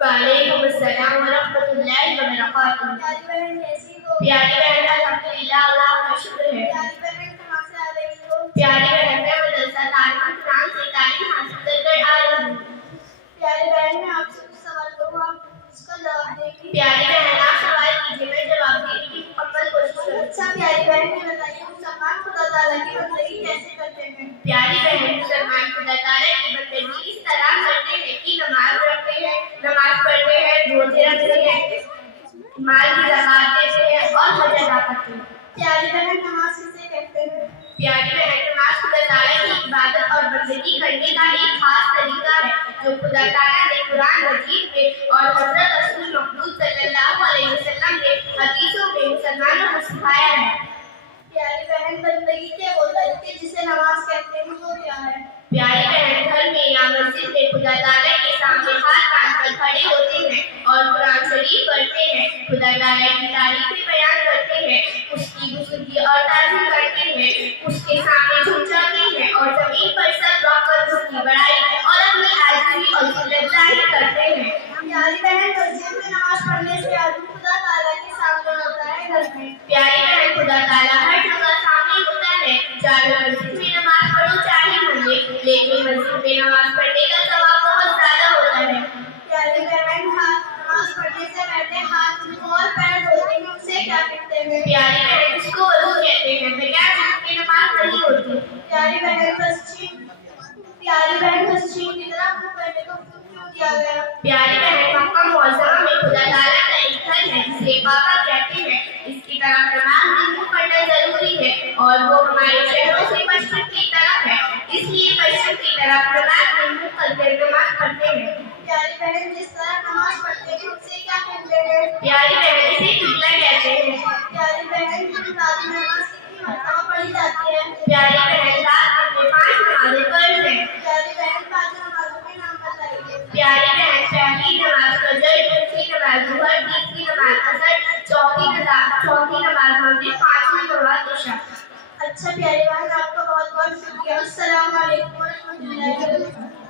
وعلیکم السلام ورحمۃ اللہ وبرکاتہ۔ پیاری بہن الحمدللہ اللہ کا شکر ہے۔ پیاری بہن میں مدرسہ تعلیم قرآن سے تعلیم حاصل کر کر آ رہی ہوں۔ پیاری بہن میں آپ سے کچھ سوال کروں، آپ اس کا جواب دیں گی؟ پیاری بہن آپ سوال کیجیے، میں جواب دینے کی مکمل کوشش کروں۔ اچھا پیاری بہن یہ بتائیے مسلمان خدا تعالیٰ کی بندگی کیسے کرتے ہیں؟ پیاری بہن مسلمان خدا تعالیٰ کی بندگی اس طرح کرتے ہیں کہ نماز پڑھتے ہیں، روزے رکھتے ہیں، مال کی زکات دیتے ہیں اور حج ادا کرتے ہیں۔ پیاری بہن نماز کسے کہتے ہیں؟ پیاری بہن نماز خدا تعالیٰ کی عبادت اور بندگی کرنے کا ایک خاص طریقہ ہے جو خدا تعالیٰ نے قرآن مجید میں اور حضرت رسول محمود صلی اللہ علیہ وسلم کے حدیثوں میں مسلمانوں کو سکھایا ہے۔ پیاری بہن بندگی کے وہ طریقے جسے نماز کہتے ہیں وہ کیا ہے؟ پیاری بہن گھر میں یا مسجد میں خدا تعالیٰ کے سامنے ہاتھ باندھ کر کھڑے ہوتے ہیں اور قرآن شریف پڑھتے ہیں، خدا تعالیٰ کی تعریفیں بیان کرتے ہیں، اس کی بزرگی اور تعظیم کرتے ہیں، اس کے سامنے جھک جاتے ہیں اور زمین پر سر رکھ کر اس کی بڑائی اور اپنی عاجزی اور ذلت ظاہر کرتے ہیں۔ پیاری بہن مسجد میں نماز پڑھنے سے آدمی خدا تعالیٰ کے سامنے ہوتا ہے گھر میں؟ پیاری بہن خدا تعالیٰ ہر جگہ سامنے ہوتا ہے، چاہے مسجد میں نماز پڑھو چاہے منزل، لیکن مسجد میں نماز پڑھنے کا ثواب بہت زیادہ ہوتا ہے۔ پیاری بہن نماز پڑھنے سے پہلے ہاتھ اور پیر دھوتے ہیں، اسے کیا کہتے ہیں؟ پیاری بہن اس کو وضو کہتے ہیں، بغیر وضو کے نماز نہیں ہوتی۔ پیاری بہن پسچم کی طرف منہ کرنے کو کیوں کیا گیا؟ پیاری بہن مکہ معظمہ میں خدا تعالیٰ کا ایک گھر ہے جسے کعبہ کہتے ہیں، اس کی طرف نماز بھی منہ کرنا ضروری ہے اور وہ ہمارے شہروں سے مشرق کی طرف ہے، اس لیے مشرق کی طرف نماز میں منہ کر کے نماز پڑھتے ہیں۔ پیاری بہن جس طرح نماز پڑھتے ہیں اسے کیا کہتے ہیں؟ پیاری بہن اسے قبلہ کہتے ہیں۔ پیاری بہن کی رات میں نماز کتنی مرتبہ پڑھی جاتی ہے؟ پیاری بہن رات میں 5 نمازیں فرض ہیں۔ پیاری بہن 5 نمازوں کے نام بتائیے۔ پیاری بہن پہلی نماز فجر، دوسری نماز ظہر، تیسری نماز عصر، چوتھی نماز مغرب، 5ویں نماز عشاء۔ اچھا پیاری بہن آپ کا بہت بہت شکریہ۔ السلام علیکم ورحمۃ اللہ وبرکاتہ۔